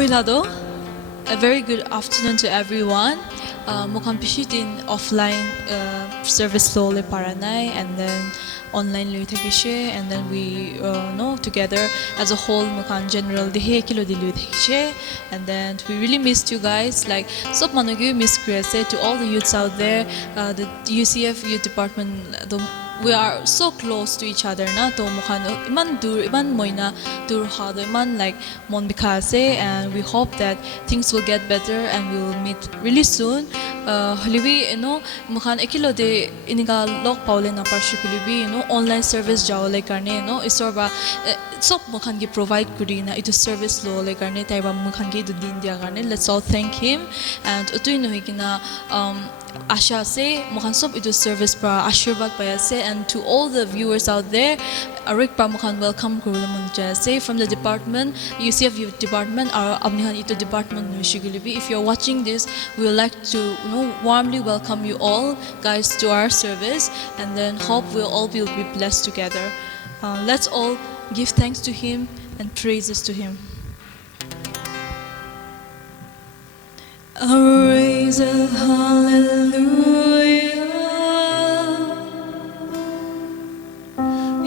Poilado, a very good afternoon to everyone. Mukhang pishitin offline service lo le paranay and then online lo thakishe and then we know together as a whole mukhang general dihe kilo dilu thakishe and then we really missed you guys like sob manugyu miss krese to all the youths out there the UCF youth department we are so close to each other na to mukhan iman dur iman moina dur ha do iman like mon bikase and we hope that things will get better and we will meet really soon holibi mukhan ekilo de iniga lok paule na particularly online service jawle karne isor ba sob mukhan gi provide kuri na itu service lo le karne tai ba mukhan gi du din dia karne let's all thank him and utui no hikina Asha se mukhan sob itu service pra ashirwad paya se and to all the viewers out there arik pa mukhan welcome kurula munja se from the department UCF youth department our abnihan itu department nushigulibi if you're watching this we would like to warmly welcome you all guys to our service and then hope we'll all be blessed together let's all give thanks to him and praises to him. I raise a hallelujah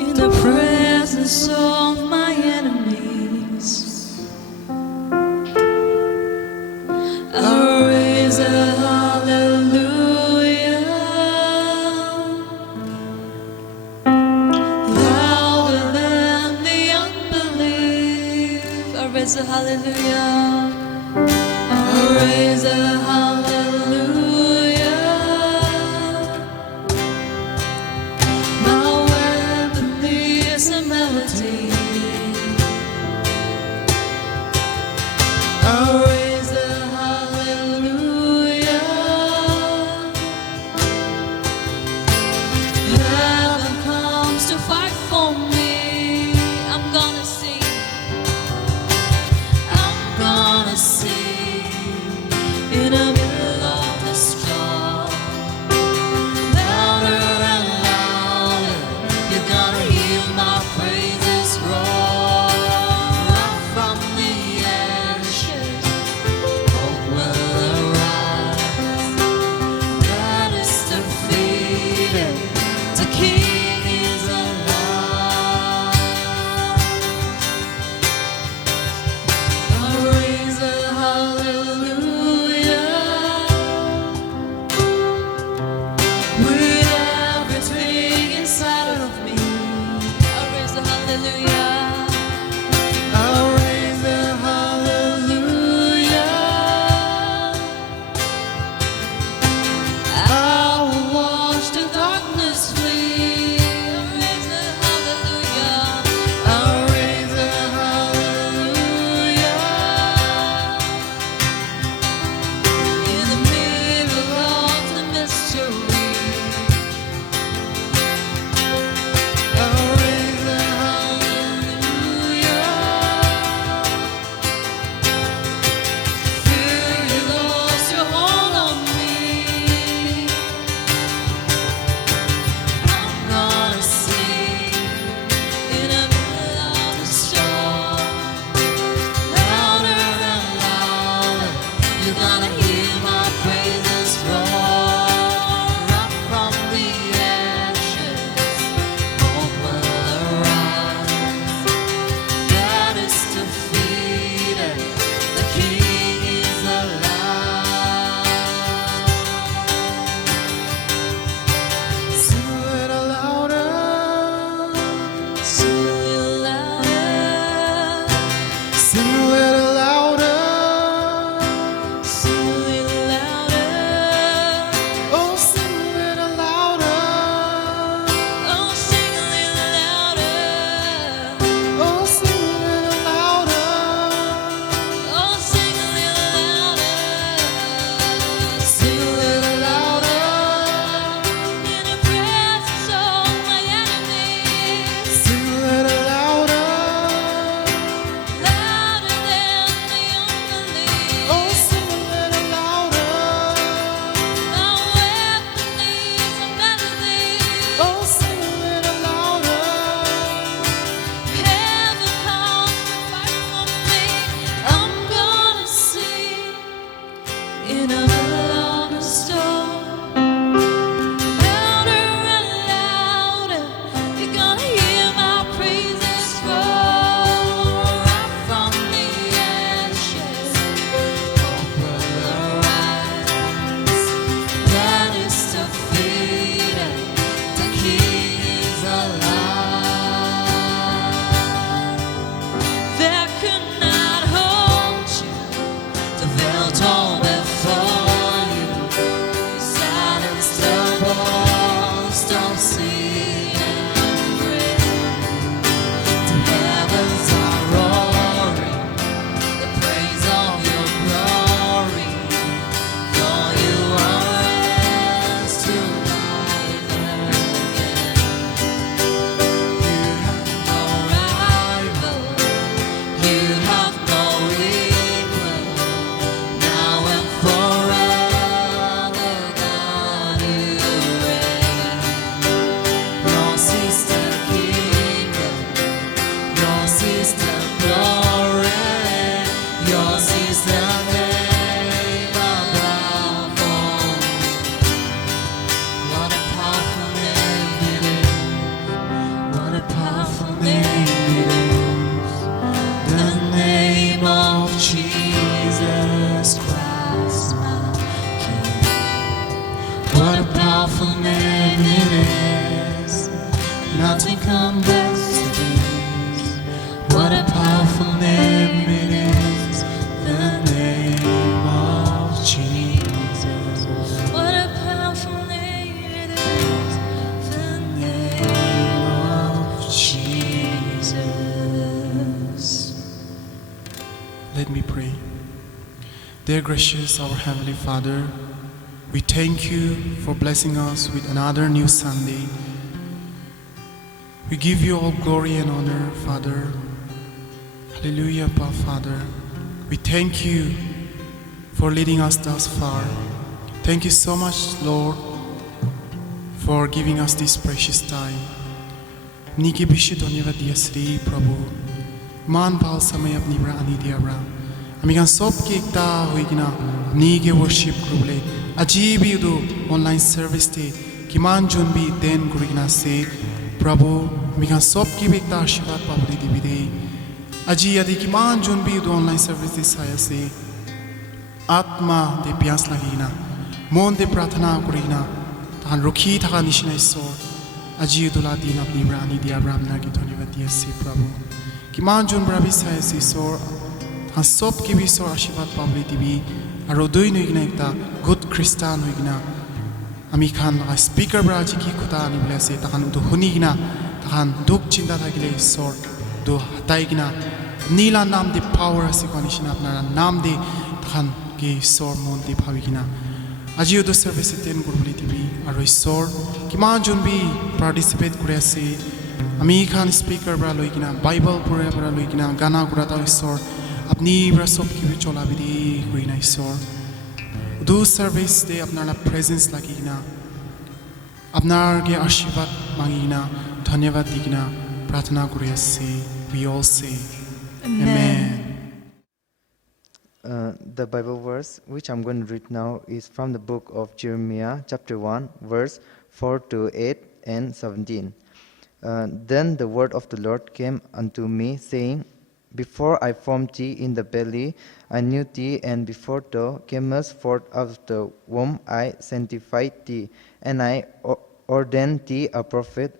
in the presence of my enemies. I raise a hallelujah louder than the unbelief. I raise a hallelujah. Raise a hallelujah. My weapon is a melody. I raise a hallelujah. Heaven comes to fight for me. I'm gonna sing. I'm gonna sing. In a Yours is the glory, yours is the name above all. What a powerful name it is. What a powerful name it is. The name of Jesus Christ, my King. What a powerful name it is. Nothing compares to this. What a powerful name it is. The name of Jesus. What a powerful name it is. The name of Jesus. Let me pray. Dear gracious our Heavenly Father, we thank you for blessing us with another new Sunday. We give you all glory and honor, Father. Hallelujah, Father. We thank you for leading us thus far. Thank you so much, Lord, for giving us this precious time. Niki bishi dhanyavad diyasri, Prabhu. Man bhal samay apni bra ani diabra. Amigan sob ki ekta hoigina nige worship gruble. Ajibi udu online service te kiman junbi den gurigina se Prabhu. Amigan sob ki ekta ashirwad pabuli dibide. Aji adi kiman junbi udu online service te saya se Atma de pyas lagina. Mon de pratana gurigina. Tahan rukhi thaka nishina isor. Aji udula din apni bra ani diabra amna ki dhanyavad diyasri, Prabhu. Kiman jun brabi saya se isor. Han sob ki bi sor ashirwad pabli dibi aro doi noigina ekta good Christian noigina ami khan laga speaker bra ji ki khuta ani bole ase takan udu hunigina takan duk chinta thakile sor do hataigina nila nam de power ase konishina apnara nam de takan ki sor mon de bhabigina aji udu service ten gurbuli dibi aro sor kiman jun bi participate kore ase ami khan speaker bra loigina bible pura bra loigina gana gura ta sor अपनी रसों की भी चोला भी दी कोई ना इसोर दो service दे अपना ला presence लगी ना अपना के आशीर्वाद मांगी ना धन्यवाद दी ना प्रार्थना करें से we all say amen. The Bible verse which I'm going to read now is from the book of Jeremiah chapter 1 verse 4 to 8 and 17. Then the word of the Lord came unto me saying, Before I formed thee in the belly, I knew thee, and before thou camest forth out of the womb, I sanctified thee, and I ordained thee a prophet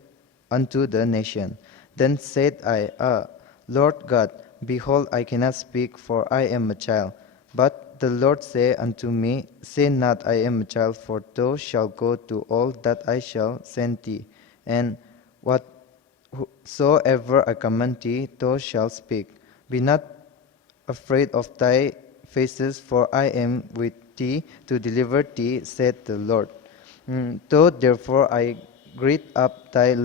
unto the nation. Then said I, Lord God, behold, I cannot speak, for I am a child. But the Lord said unto me, Say not, I am a child, for thou shalt go to all that I shall send thee, and whatsoever I command thee, thou shalt speak. Be not afraid of thy faces, for I am with thee to deliver thee, said the Lord. So therefore I gird up thy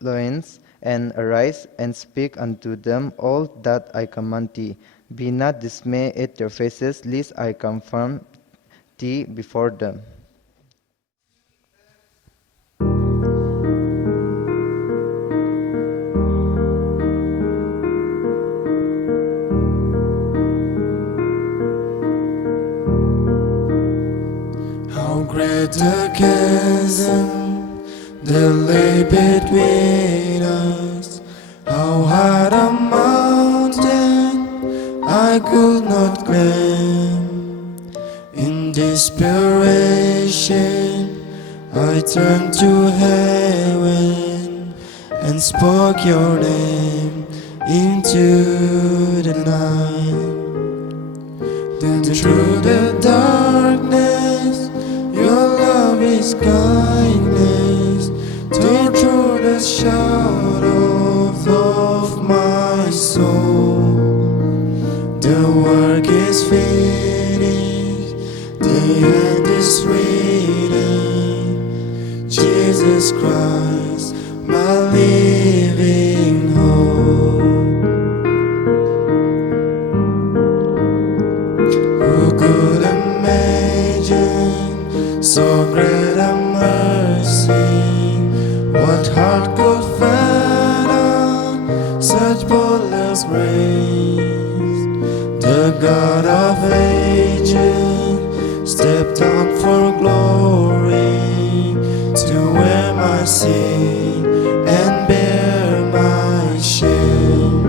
loins, and arise, and speak unto them all that I command thee. Be not dismayed at their faces, lest I confirm thee before them. Great the chasm that lay between us, how high the mountain I could not climb. In desperation I turned to heaven and spoke your name into the night. Then through the darkness your love is kindness, tore through the shadows of my soul. The work is finished, the end is written. Jesus Christ, my living hope. Who could imagine so great a mercy? What heart could fathom such bold endless grace. The God of ages stepped down for glory to wear my sin and bear my shame.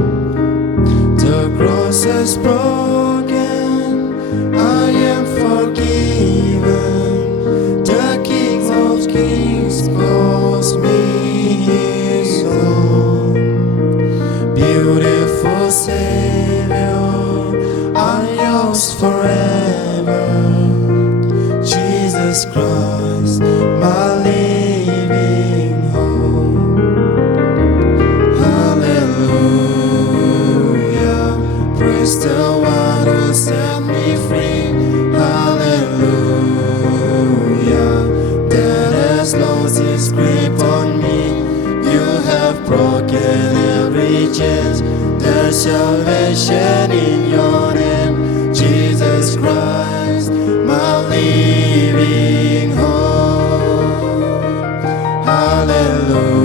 The cross is broken, I am forgiven. The King of Kings calls me his own. Beautiful Savior, I'm yours forever. Jesus Christ, my living hope. Hallelujah, praise the one who set me free. Hallelujah, that has lost its grip on me. You have broken every chain. There's salvation in your name, Jesus Christ, my living hope. Hallelujah,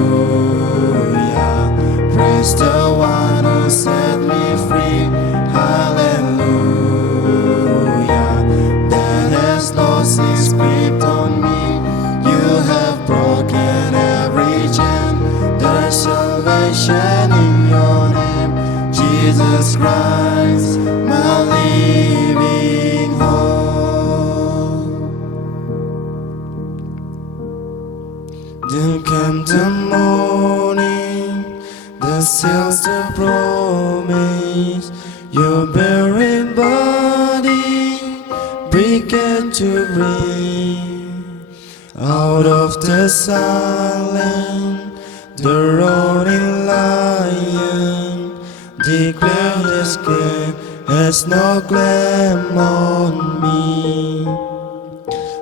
praise the one who set me free. Hallelujah, that has lost its grip on me. You have broken every chain. There's salvation in your name, Jesus Christ, my living hope. Then came the morning that seals the promise. Your buried body began to breathe. Out of the silence, the roaring lion declared his grave has no claim on me.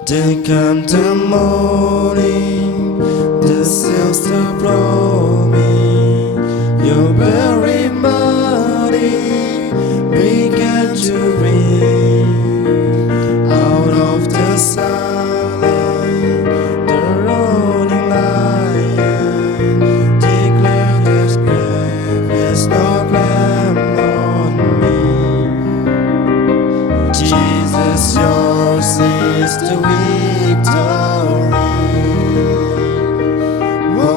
Then came the morning, the seals the promise. Your very body began to breathe. Out of the silence, the roaring lion declared his grave has no claim on me. Jesus, yours is the victory. Oh,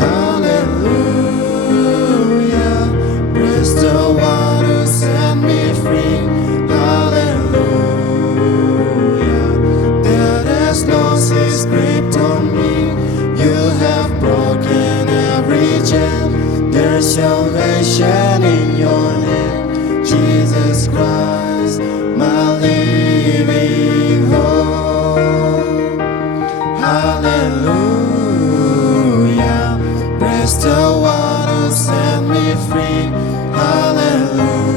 hallelujah, praise the one who set me free. Hallelujah, that has lost its grip on me. You have broken every chain. There's salvation in your name, Jesus Christ, my living hope. Hallelujah, praise the one who set me free. Hallelujah,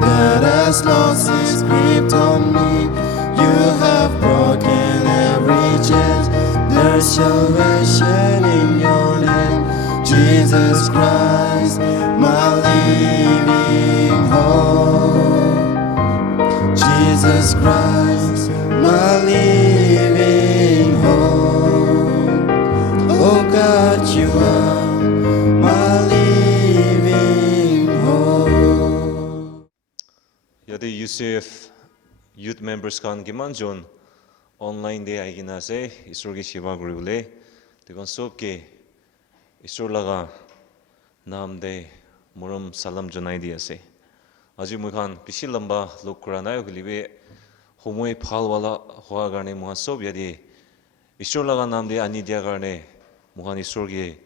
that has lost its grip on me. You have broken every chain. There's salvation in your name, Jesus Christ, my living hope. Jesus Christ, my living hope. Oh God, you are my living hope. Yadi UCF youth members kan giman jon online de aigina se isur ki shiva gurule tekon sob ke isur laga naam de muram salam jonai di ase aji mukhan bishi lamba lok kurana gilibe homoi phal wala hoa garne muha sob yadi isur laga naam de ani dia garne muhan isur ki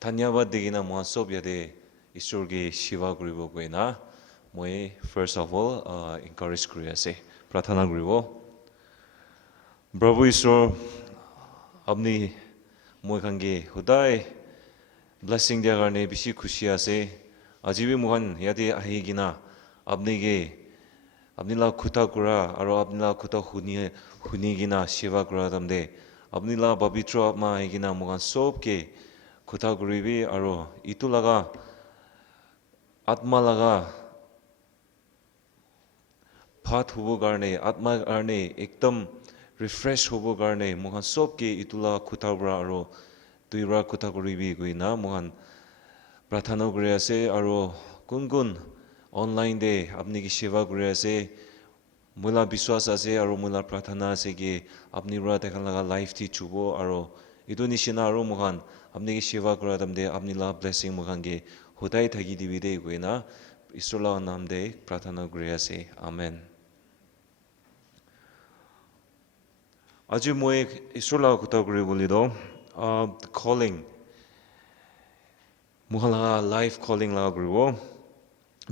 dhanyabad digina muha sob yadi isur ki shiva guribo koina moi first of all encourage kuri ase प्रार्थना करिबो प्रभु ईश्वर अपनी मोखंगे हुदाय blessing दिया करने बिशी खुशी आसे अजीबी मोहन यदि आहीगिना अपने के अपनी ला खुदा कुरा और अपनी ला खुदा हुनीगिना सेवा कुरा तमदे अपनी ला पवित्र आत्मा आहीगिना मोहन सोप के खुदा गुरीबी और इतु लगा आत्मा लगा फात होबो गारने आत्मा गारने एकदम रिफ्रेश होबो गारने मुहा सोप के इतुला खुताब्रा आरो tuira kotha kuribi kuina mohan pratana kuri ase aro kun online de apni ki seva kuri ase mula biswas ase aro mula pratana ase ki apni ra tekhan laga life ti chubo aro itu nishina aro mohan apni ki seva kura damde apni la blessing mohan ge hodai thagi dibide kuina Isur la naam de pratana kuri ase amen. Aji moi Isur la kotha kuri bolido calling mohan laga life calling laga kuribo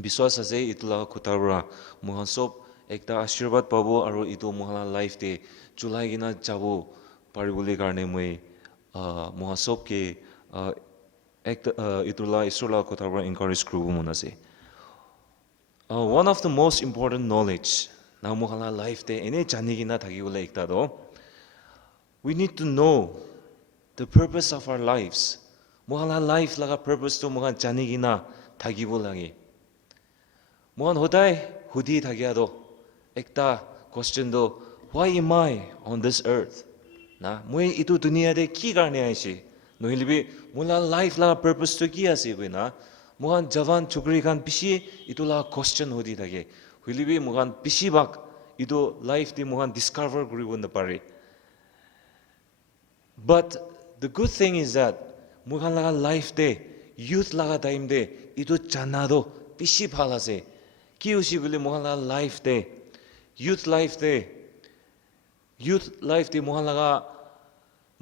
biswas ase itu laga kotha ra mohan sob ekta ashirwad pabo aro itu mohan life de chulai gina jabo paribole karne moi mohan sob ke ekta itu la Isur la kotha ra encourage kuribo mon ase. One of the most important knowledge na mohan la life de ene jani gina thakibole ekta do we need to know the purpose of our lives. Mohan la life laga purpose to mohan jani gina thakibo lage. Mohan hodai hudi thakia do ekta question do why am I on this earth? Na moi itu dunia de ki karne aise? Nohilibi mohan life laga purpose to ki ase koina mohan jawan chukri khan bishi itu la question hodi thake. Hilibi mohan bishi bak itu life de mohan discover kuribo na pare. But the good thing is that mohan laga life de youth laga time de itu jana do bishi bhal ase. Ki hoisi bole mohan laga life de youth life de mohan laga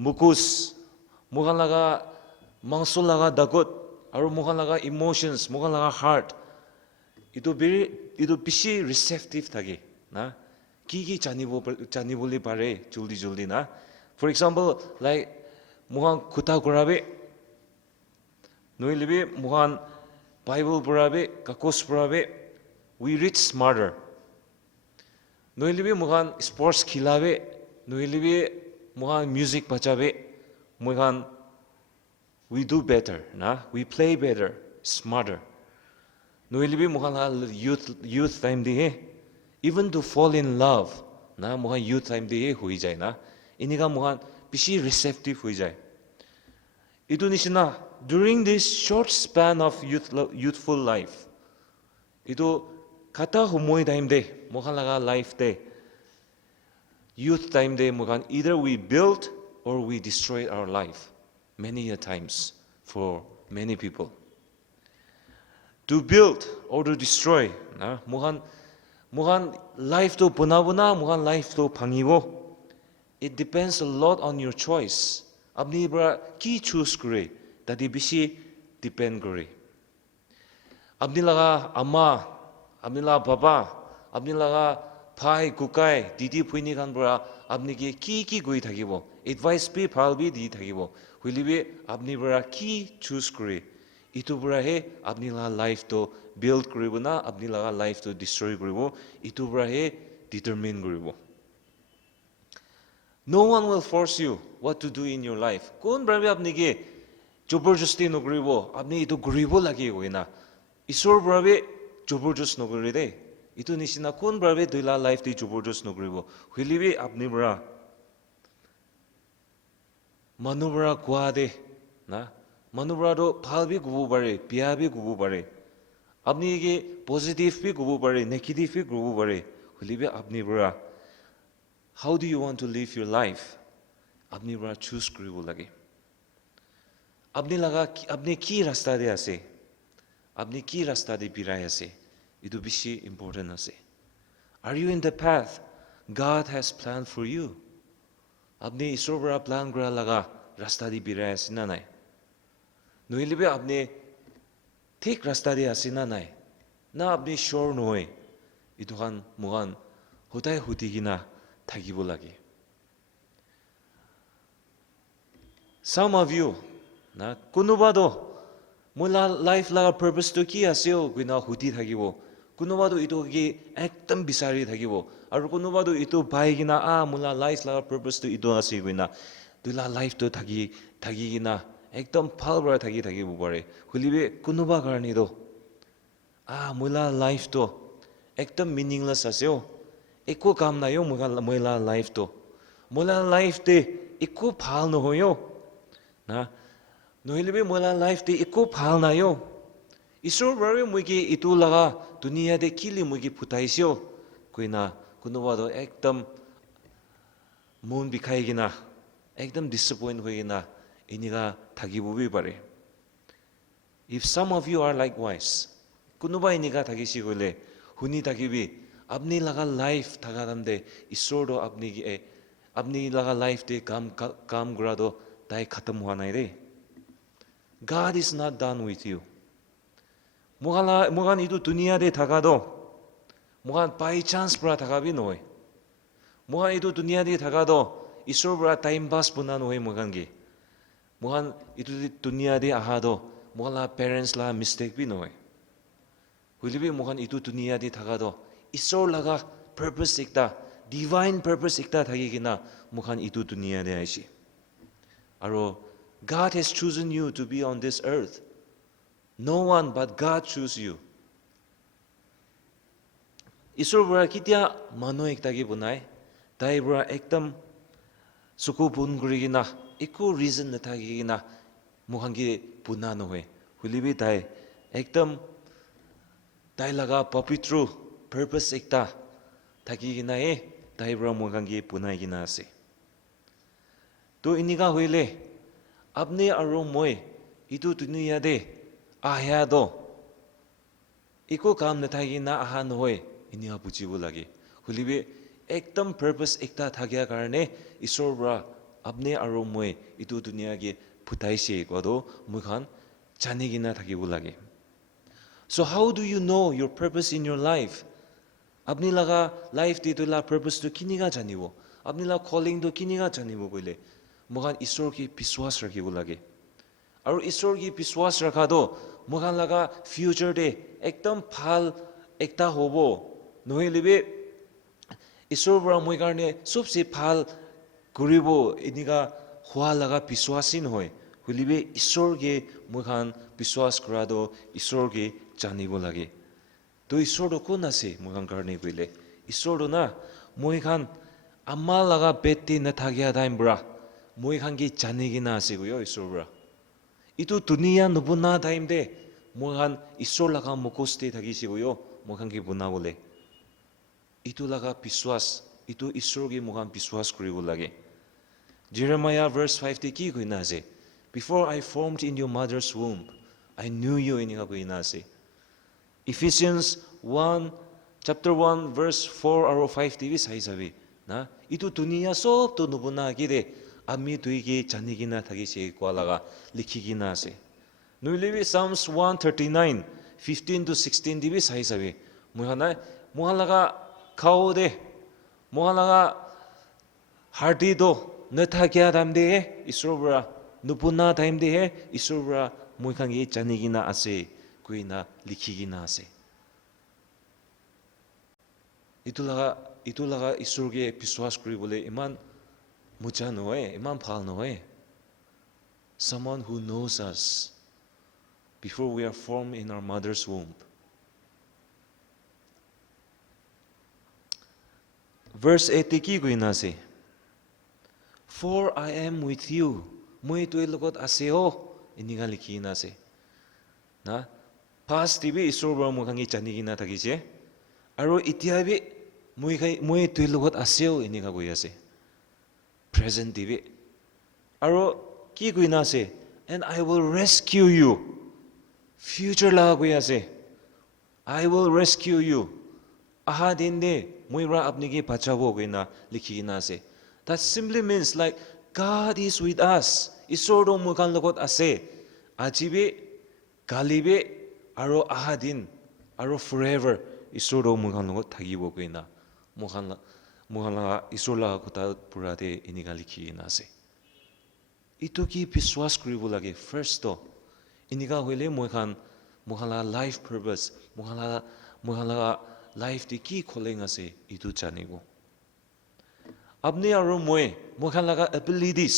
mukus mohan laga mangso laga dagot aro mohan laga emotions mohan laga heart itu bishi receptive thake na ki jani bole pare juldi na. For example, like mohan kotha kurabe noilibi mohan Bible purabe kakos purabe we reach smarter. Noilibi mohan sports khilabe noilibi mohan music bajabe mohan we do better na we play better smarter. Noilibi mohan youth time de even to fall in love na mohan youth time de hui jai na iniga mohan bishi receptive hui jai. Itu nishina during this short span of youthful life itu kata humoi time de mohan laga life de youth time de mohan either we build or we destroy our life many a times for many people. To build or to destroy na mohan life to bunabuna mohan life to bhangibo. It depends a lot on your choice. Apni bra ki choose kore tadi bishi depend kore. Apni laga ama, apni laga baba, apni laga bhai kukai didi phuini khan bra apni ki goi thakibo. Advice bi phal bi di thakibo. Huilibi apni bra ki choose kore. Itu bra he apni laga life to build koribo na apni laga life to destroy koribo. Itu bra he determine koribo. No one will force you what to do in your life. Kon brabe apni ke joborjosti nokribo, apni itu guribo lagi hoina. Isor brabe joborjost nokri de. Itu nishina kon brabe duila life de joborjost nokribo. Huilibi apni bra manubra kwa de na manubra do phal bi gubu bare, pia bi gubu bare. Apni ke positive bi gubu bare, negative bi gubu bare. Huilibi apni bra how do you want to live your life? Apni bra choose koribo lage. Apni ki rasta de ase? Apni ki rasta de birai ase? Itu bishi important ase. Are you in the path God has planned for you? Apni isor bra plan kora laga rasta de birai ase na nai? Noilibe apni thik rasta de ase na nai? Na apni sure noy. Itu khan mohan hodai hudi gina thakibo lage. Some of you na kunuba do mula life laga purpose to ki aseo guina hudi thakibo. Kunuba do ito ki ekdam bisari thakibo. Aru kunuba do ito bai gina mula life laga purpose to ito ase guina. Duila life to thaki gina ekdam phal bra thakibo pare. Hulibe kunuba karni do mula life to ekdam meaningless aseo. Eko kam na yo moila life to. Moila life de eko phal no hoyo. Na নহলে মোলা life তে একো ভাল নাইও ঈশ্বৰ বাৰু মুকি ইটো লগা দুনিয়াতে কিলি মুকি ফুটাইছো কইনা কোনোবাটো একদম মন বিখাই কিনা একদম ডিসঅপয়েন্ট হৈ কিনা এনিকা থাকিববি পাৰে if some of you are likewise কোনোবা এনিকা থাকিছি কইলে শুনি থাকিবি আপনি লগা লাইফ থাকা দমদে ঈশ্বৰটো আপনি লগা লাইফ তে কাম কৰাটো তাই খতম হোৱা নাই ৰে God is not done with you মোগান ইটো দুনিয়াতে থাকাটো মোগান বাই চান্স পৰা থাকাবি নহয় মোগান ইটো দুনিয়াতে থাকাটো ঈশ্বৰ পৰা টাইম পাছ বনা নহয় মোগানগে মোগান ইটো দুনিয়াতে আহাটো মোগালা পেৰেণ্টছ লা মিষ্টেক বি নহয় হইলিবি মোগান ইটো দুনিয়াতে থাকাটো ঈশ্বৰ লগা পাৰপাছ একটা ডিভাইন পাৰপাছ একটা থাকি কিনা মোগান ইটো দুনিয়াতে আইছি আৰু God has chosen you to be on this earth. No one but God choose you. ঈশ্বৰ বৰা কিতিয়া মানুহ একটাকে বনাই তাই বৰা একদম চকু বন কৰি কিনা একো ৰিজন নাথাকি কিনা মোহাংকে বুনা নহয় হুলিবি তাই একদম তাই লগা পবিত্ৰ পাৰপাছ একটা থাকি কিনা তাই বৰা মোহাংকে বুনাই কিনা আছে তো ইনিকা হইলে আপনি আৰু মই ইটো দুনিয়াতে আহাটো একো কাম নাথাকি না আহা নহয় এনিয়া বুজিব লাগে হলিবে একদম পাৰপাছ একটা থাকিয়া কাৰণে ঈশ্বৰ পৰা আপনি আৰু মই ইটো দুনিয়াকে ফুটাইছে কদো মুখান জানি কিনা থাকিব লাগে so how do you know your purpose in your life আপনি লগা লাইফ দিতলা পাৰপাছ তো কিনিগা জানিব আপনি লগা কলিং তো কিনিগা জানিব কইলে মোগান ঈশ্বৰ কি বিশ্বাস ৰাখিব লাগে আৰু ঈশ্বৰ কি বিশ্বাস ৰাখাটো মোগান লগা ফিউচাৰ দে একদম ভাল একটা হ'ব নহলিবে ঈশ্বৰ পৰা মই কাৰণে সবচে ভাল কৰিব এনিকা হোৱা লগা বিশ্বাসী নহয় হলিবে ঈশ্বৰকে মোগান বিশ্বাস কৰাটো ঈশ্বৰকে জানিব লাগে তো ঈশ্বৰটো কোন আছে মোগান কাৰণে কইলে ঈশ্বৰটো না মই খান আমাৰ লগা বেটি নাথাকিয়া টাইম বৰা মই খানকে জানি কিনা আছে গৈ ঈশ্বৰ পৰা ইটো দুনিয়া নবনা টাইম দে মই খান ঈশ্বৰ লগা মুখস্থে থাকিছে গৈ মই খানকে বনাবলে ইটো লগা বিশ্বাস ইটো ঈশ্বৰকে মই খান বিশ্বাস কৰিব লাগে Jeremiah verse 5 তে কি কইনা আছে Before I formed in your mother's womb I knew you এনিকা কইনা আছে Ephesians 1 chapter 1 verse 4 আৰু 5 তে চাই যাবি না ইটো দুনিয়া সব তো নবনা কি দে আমি তুইকে জানি কিনা থাকিছে কোৱা লগা লিখি কিনা আছে নইলেবি Psalms 139 15 to 16 দিবি চাই যাবি মই লগা খাও দে মই লগা হাৰ্টি দো নাথাকিয়া টাইম দে ঈশ্বৰ পৰা নুপুনা টাইম দে ঈশ্বৰ পৰা মই খানকে জানি কিনা আছে কুইনা লিখি কিনা আছে ইটো লগা ঈশ্বৰকে বিশ্বাস কৰিবলৈ ইমান মুজা নহয় ইমান ভাল নহয় someone who knows us before we are formed in our mother's womb verse 8 কি কইনা আছে for I am with you মই তোৰ লগত আছে এনিকা লিখি কিনা আছে না ফাৰ্ষ্ট টিভি ঈশ্বৰ পৰা মোক জানি কিনা থাকিছে আৰু এতিয়া মই তোৰ লগত আছে এনিকা কৈ আছে present দিবি আৰু কি কইনা আছে and I will rescue you future লগা কৈ আছে I will rescue you আহা দিন দে মই পৰা আপনিকে বাঁচাব কইনা লিখি কিনা আছে that simply means like God is with us ঈশ্বৰটো মোখান লগত আছে আজিবে কালিবে আৰু আহা দিন আৰু forever ঈশ্বৰটো মোখান লগত থাকিব কইনা মোখান ঈশ্বৰ লগা কথা পুৰাতে এনিকা লিখি কিনা আছে ইটো কি বিশ্বাস কৰিব লাগে ফাৰ্ষ্ট এনিকা হইলে মোখান লগা লাইফ পাৰপাছ মোখান লগা লাইফ দি কি কলিং আছে ইটো জানিব আপনি আৰু মোখান লগা এবিলিটিজ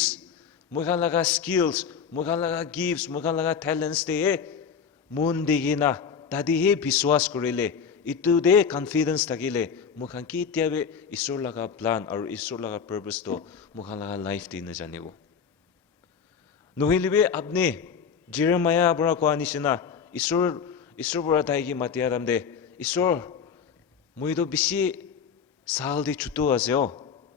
মোখান লগা স্কিলছ মোখান লগা গিফটছ মোখান লগা টেলেণ্টছ দে মন দি কিনা তাদিহে বিশ্বাস কৰিলে ইটো দে কনফিডেন্স থাকিলে মোখান কেতিয়াবে ঈশ্বৰ লগা প্লান আৰু ঈশ্বৰ লগা পাৰপাছটো মোখান লগা লাইফ দি নাজানিব নহলিবে আপনি Jeremiah bra ko anisina isur bra taigi matiaramde isur moido bisi saldi chutu aseo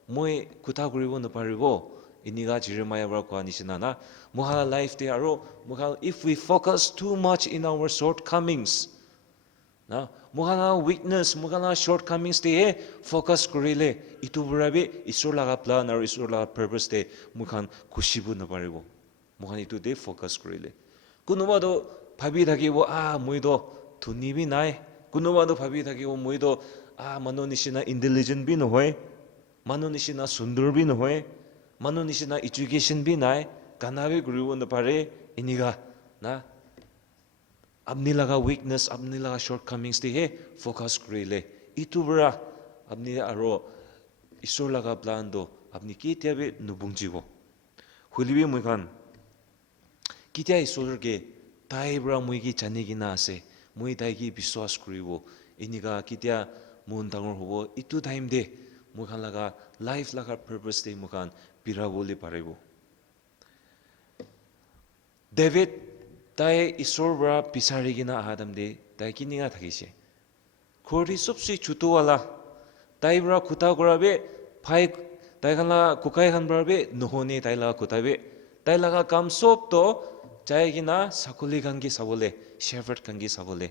moi kuta guribo no paribo iniga Jeremiah bra ko anisina na moha life de aro moha if we focus too much in our shortcomings na mohana weakness mohana shortcomings de focus kurile itu burabe isur laga plan aro isur laga purpose de mukhan kushibu no paribo mohan itu de focus kurile kunuba도 ভাবি থাকিব মইতো ধনী B নাই কোনোবা도 ভাবি থাকিব মইতো মানুহ নিচিনা ইন্টেলিজেন্ট বি নহয় মানুহ নিচিনা সুন্দৰ বি নহয় মানুহ নিচিনা এডুকেশ্যন বি নাই কানাবি কৰিব নপাৰে ইনিগা না আপনি লাগা উইকনেস আপনি লাগা শৰ্টকামিংস দিয়ে ফোকাস কৰিলে ইটো বৰা আপনি আৰু ঈশ্বৰ লাগা প্লানটো আপনি কেতিয়াবে নুবুঞ্জিব হুলিবি মইখান কিতিয়া ঈশ্বৰকে তাইবৰা মইকি জানিকিনা আছে মই তাইকি বিশ্বাস কৰিব ইনিগা কিতিয়া মন ডাঙৰ হ'ব ইটো টাইম দে মইখান লাগা লাইফ লাগা পাৰপাস দে মইখান পিৰাবলৈ পাৰিব ডেভিড তাই ঈশ্বৰ বৰা বিচাৰি কিনা আহাদাম দে তাই কিনিগা থাকিছে ঘৰটি চবচে চুটোৱালা তাই বৰা খুটা কৰাবে ফাই তাই খালা কুকাই খান বৰাবে নহনে তাই লাগা খুটাবে তাই লাগা কাম সব তো যাইকিনা ছাগলী খানকি চাবলে শেফাৰ্ড খানকি চাবলে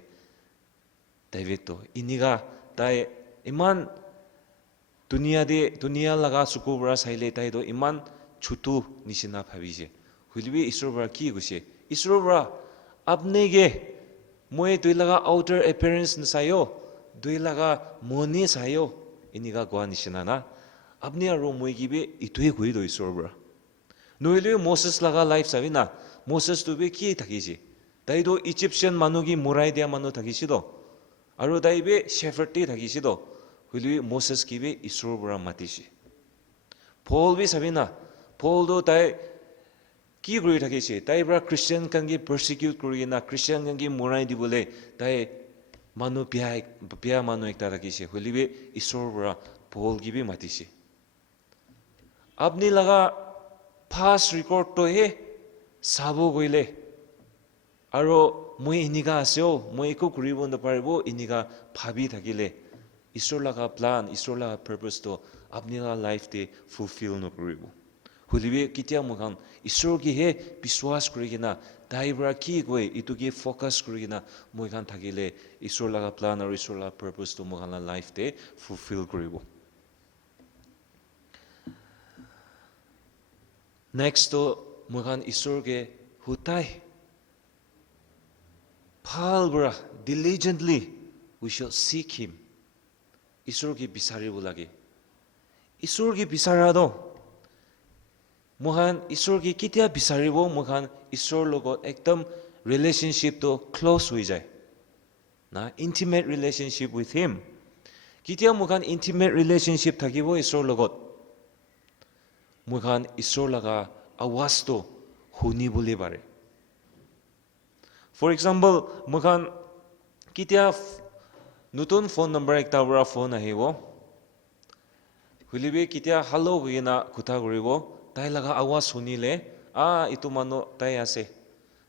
ডেভিডটো ইনিগা তাই ইমান দুনিয়া লাগা চকুৰ পৰা চাইলে তাইতো ইমান চুটো নিচিনা ভাবিছে হুলিবি ঈশ্বৰৰ পৰা কি কৈছে ঈশ্বৰৰ পৰা আপনিগে মই দুই লাগা আউটাৰ এপিয়াৰেন্স নাচায়ো দুই লাগা মনি চায়ো ইনিগা কোৱা নিচিনা না আপনি আৰু মই কিবে ইটোৱে কৈ দো ঈশ্বৰৰ পৰা নহলে মোসেস লাগা লাইফ চাবি না মোসেস তো কি থাকিছে তাইতো ইজিপ্সিয়ান মানুহ মৰাই দিয়া মানুহ থাকিছিল আৰু তাইবে শেফাৰ্ডে থাকিছিল হলি মোসেস কিবে ঈশ্বৰৰ পৰা মাতিছে পল বি চাবি না পলটো তাই কি কৰি থাকিছে তাই পৰা খ্ৰীষ্টিয়ান কাংগি পাৰসিকিউট কৰি না খ্ৰীষ্টিয়ান কাংগি মৰাই দিবলৈ তাই মানুহ বিয়া মানুহ একটা থাকিছে হলিবে ঈশ্বৰৰ পৰা পল কিবে মাতিছে আপনি লাগা ফাৰ্ষ্ট ৰেকৰ্ডটো চাব গ'লে আৰু মই ইনিগা আছেও মই একো কৰিব নপাৰিব ইনিগা ভাবি থাকিলে ঈশ্বৰ লাগা প্লান ঈশ্বৰ লাগা পাৰপাসটো আপনি লাগা লাইফতে ফুলফিল নকৰিব হুলিবে কেতিয়া মখান ঈশ্বৰকিহে বিশ্বাস কৰি কিনা তাই পৰা কি কয় ইটোকে ফ'কাছ কৰি কিনা মই খান থাকিলে ঈশ্বৰ লাগা প্লান আৰু ঈশ্বৰ লাগা পাৰপাসটো মখান লাইফতে ফুলফিল কৰিব Next to mukhan isorge hutai phalbra diligently we shall seek him isorge bisaribo lage isorge bisarado mukhan isorge kitia bisaribo mukhan isor logot ekdom relationship to close hoi jay na intimate relationship with him kitia mukhan intimate relationship thakibo isor logot mukhan ঈশ্বৰ লাগা আৱাজটো শুনিবলৈ পাৰে for example মখান কিতিয়া নতুন phone number একটা পৰা phone আহিব হুলিবে কিতিয়া হালো হইনা কথা কৰিব তাই লাগা আৱাজ শুনিলে ইটো মানুহ তাই আছে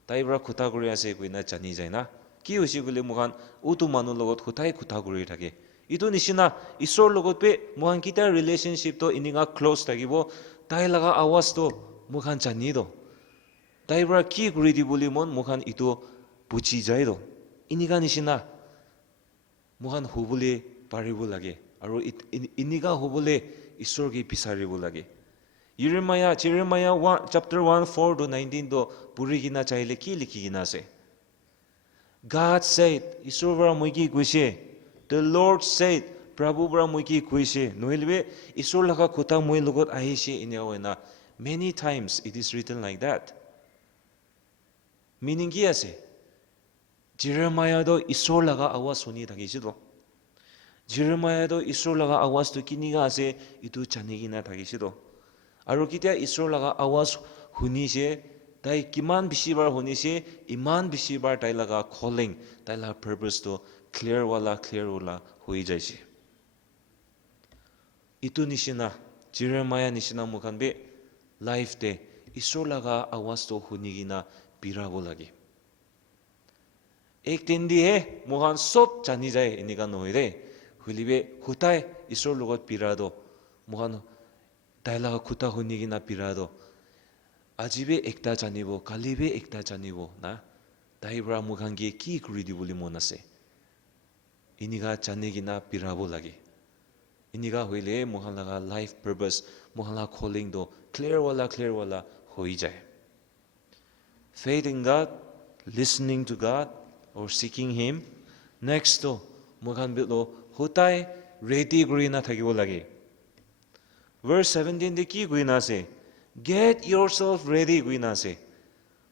তাই পৰা কথা কৰি আছে কইনা জানি যায় না কি হৈছে বুলি মখান উটো মানুহ লগত কথা কৰি থাকে ইটো নিচিনা ঈশ্বৰ লগত পে মখান কিতিয়া ৰিলেশনশ্বিপটো ইনিগা ক্লোজ থাকিব তাই লাগা আৱাজটো মখান জানি দো তাই পৰা কি কৰি দি বুলি মখান ইটো বুজি যায় দো ইনিগা নিচিনা মখান হবলৈ পাৰিব লাগে আৰু ইনিগা হবলৈ ঈশ্বৰকে বিচাৰিব লাগে Jeremiah chapter 1:4 to 19 to puri gina chaile ki likhi gina ase God said ঈশ্বৰ পৰা মই কি কৈছে the Lord said Prabhu পৰা মই কি কৈছে নহলবে ঈশ্বৰ লগা কথা মই লগত আহিছে ইনেওনা many times it is written like that meaning কি আছে Jeremiah do ঈশ্বৰ লগা আৱাজ শুনি থাকিছিল Jeremiah do ঈশ্বৰ লগা আৱাজটো কিনিগা আছে ইটো জানি কিনা থাকিছিল আৰু কিতিয়া ঈশ্বৰ লগা আৱাজ শুনিছে তাই কিমান বেছিবাৰ শুনিছে ইমান বেছিবাৰ তাই লগা কলিং তাই লগা পাৰপাসটো ক্লিয়াৰ ওলা হৈ যাইছে ইটো নিচিনা Jeremiah নিচিনা মুখান বে লাইফ দে ঈশ্বৰ লগা আৱাজটো শুনি কিনা 비라보 라기 एक दिन दी है मोहन सब जानी जाए इनिका नोइरे हुलिबे हुताय ईश्वर लोगत पिरादो मोहन दाइला खुता हुनिगिना पिरादो आजिबे एकता जानिबो कालिबे एकता जानिबो ना दाइब्रा मुखांगे की कुरिदि बोली मन আছে इनिगा जानिगिना पिराबो लागे इनिगा होइले मोहन लगा लाइफ पर्पस मोहन ला कॉलिंग दो क्लियर वाला होई जाए faith in God listening to God or seeking him next to mohan bilo hutai ready grina thagibo lage verse 17 de ki grina se get yourself ready grina se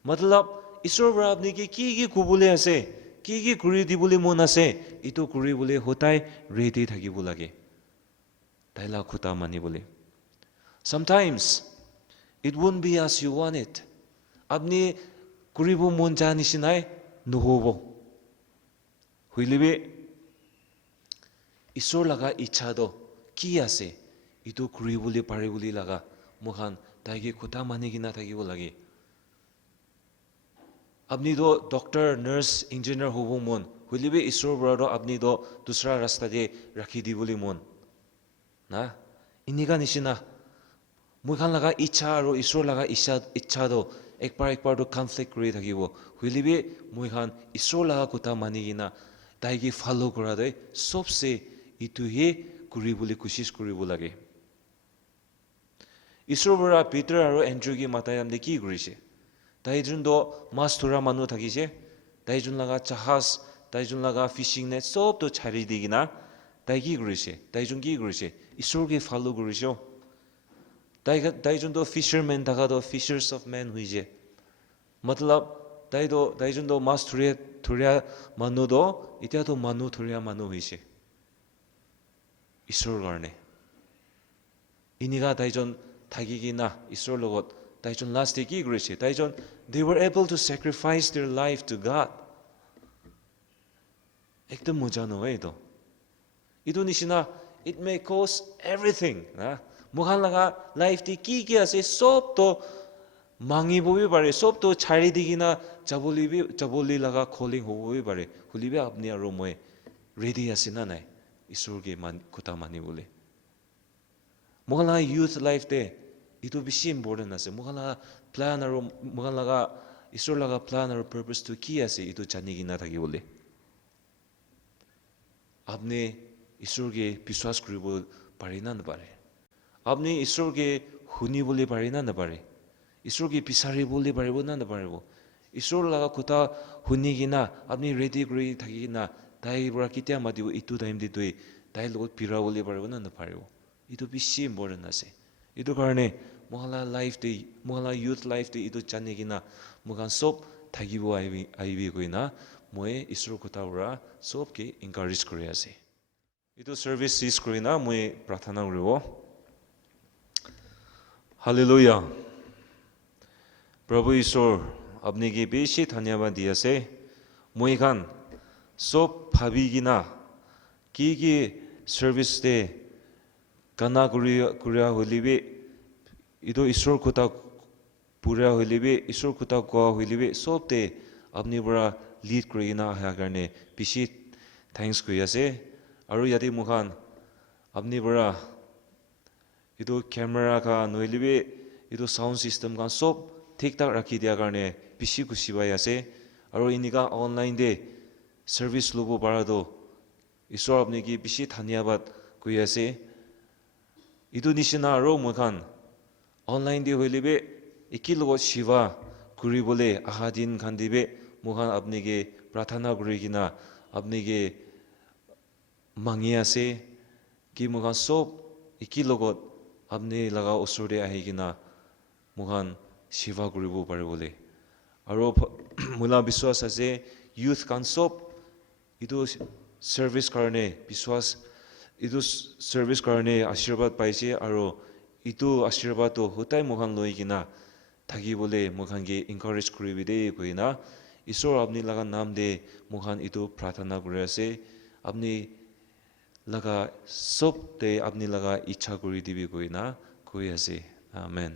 matlab ishwar bra apni ki kubule ase ki kuri dibule mon ase itu kuri bole hutai ready thagibo lage daila khuta mani bole sometimes it won't be as you want it apni kuribo mon jani sinai nuhobo हुइलिबे ईश्वर लगा इच्छा दो की आसे इतो कुरी बुली पारे बुली लगा मुखान ताइगे खुता माने की ना थाकिबो लागे अपनी दो डॉक्टर नर्स इंजीनियर होबो मन हुइलिबे ईश्वर बरादो अपनी दो दूसरा रास्ता दे राखी दी बुली मन ना इनिगा निशिना मुखान लगा इच्छा और ईश्वर लगा इच्छा दो एक बार तो कॉन्फ्लिक्ट करी थाकिबो हुइलिबे मुखान ईश्वर लगा खुता माने की ना ताइगे फॉलो करा दे सबसे इतु हे कुरी बोली कोशिश करिबो लागे ईश्वर बरा पीटर और एंड्रू की मातायाम दे की करिसे ताइजुन दो मास थोरा मानु थाकिसे ताइजुन लगा जहाज ताइजुन लगा फिशिंग नेट सब तो छारी दिगिना ताइ की करिसे ताइजुन की करिसे ईश्वर के फॉलो करिसो ताइजुन दो फिशरमैन थाका दो फिशर्स ऑफ मैन हुइजे मतलब ताइजुन दो मास थोरिया मानु दो इतना तो मानु थोरिया मानु हुइसे ईश्वर कारणे इनिगा ताइजन थागिगिना ईश्वर लगत ताइजन लास्ट की करिसे ताइजन they were able to sacrifice their life to God एकदम मजा नय इतो इतो निसिना it may cost everything ना मुखान लगा लाइफ ती की आसे सब तो मांगी बोबी बारे सब तो छाड़ी दिगिना जबोली लगा खोलिंग होबी बारे हुलिबे अपनी आरो मय रेडी आसे ना नाय ईश्वर के खुता मानी बोले मुखान यूथ लाइफ दे इतो बिशी इम्पोर्टेंट आसे मुखान प्लान और मुखान लगा ईश्वर लगा प्लान और पर्पस तो की आसे इतो जानिगिना थाकी बोले आपने ईश्वर के विश्वास करिबो पारे ना नपारे आपने ईश्वर के हुनी बोले पारे ना नपारे ईश्वर के पिसारे बोले पारिबो ना नपारिबो ईश्वर लगा खुता हुनिगिना आपने रेडी करि थाकिगिना ताइ बरा कित्या मादिबो इतु टाइम दि तुइ ताइ लगत पिरा बोले पारिबो ना नपारिबो इतो बिशी इम्पोर्टेंट आसे इतो कारणे मोहला लाइफ दे मोहला यूथ लाइफ दे इतो जानिगिना मुखान सब थागिबो आइबि गइना मोय ईश्वर खुता बरा सब के एनकरेज करि आसे इतो सर्विस सिस करिना मोय प्रार्थना करिबो हालेलुया प्रभु ईश्वर अपने के बेशी धन्यवाद दिया से मुई खान सब भाविगिना की सर्विस दे कना कुरिया होलिबे इदो ईश्वर खुता पूरा होलिबे ईश्वर खुता को होलिबे सब दे अपनी बड़ा लीड करिना आया करने बेशी थैंक्स करिया से और यदि मुखान अपनी बड़ा इदो कैमरा का नोलिबे इदो साउंड सिस्टम का सब ठीक ठाक रखी दिया करने पिशी खुशी बाई आसे और इनिका ऑनलाइन दे सर्विस लोगो पारा दो ईश्वर अपने की पिशी धन्यवाद कोई आसे इदु निशिना रो मुखान ऑनलाइन दे होलिबे इकी लोगो शिवा कुरी बोले आहा दिन खानदिबे मुखान अपने के प्रार्थना करिगिना अपने के मांगी आसे कि मुखान सब इकी लोगो अपने लगा उसुरे आहिगिना मुखान सेवा करिबो पारे बोले और मुला विश्वास आसे यूथ कान सब इदो सर्विस करने विश्वास इदो सर्विस करने आशीर्वाद पाइसे और इदो आशीर्वाद तो होताय मुखान लइगिना थागी बोले मुखान के एनकरेज करिबिदे कोइना ईश्वर अपनी लगा नाम दे मुखान इदो प्रार्थना करे आसे अपनी लगा सब दे अपनी लगा इच्छा करि दिबि कोइना कोइ आसे आमेन।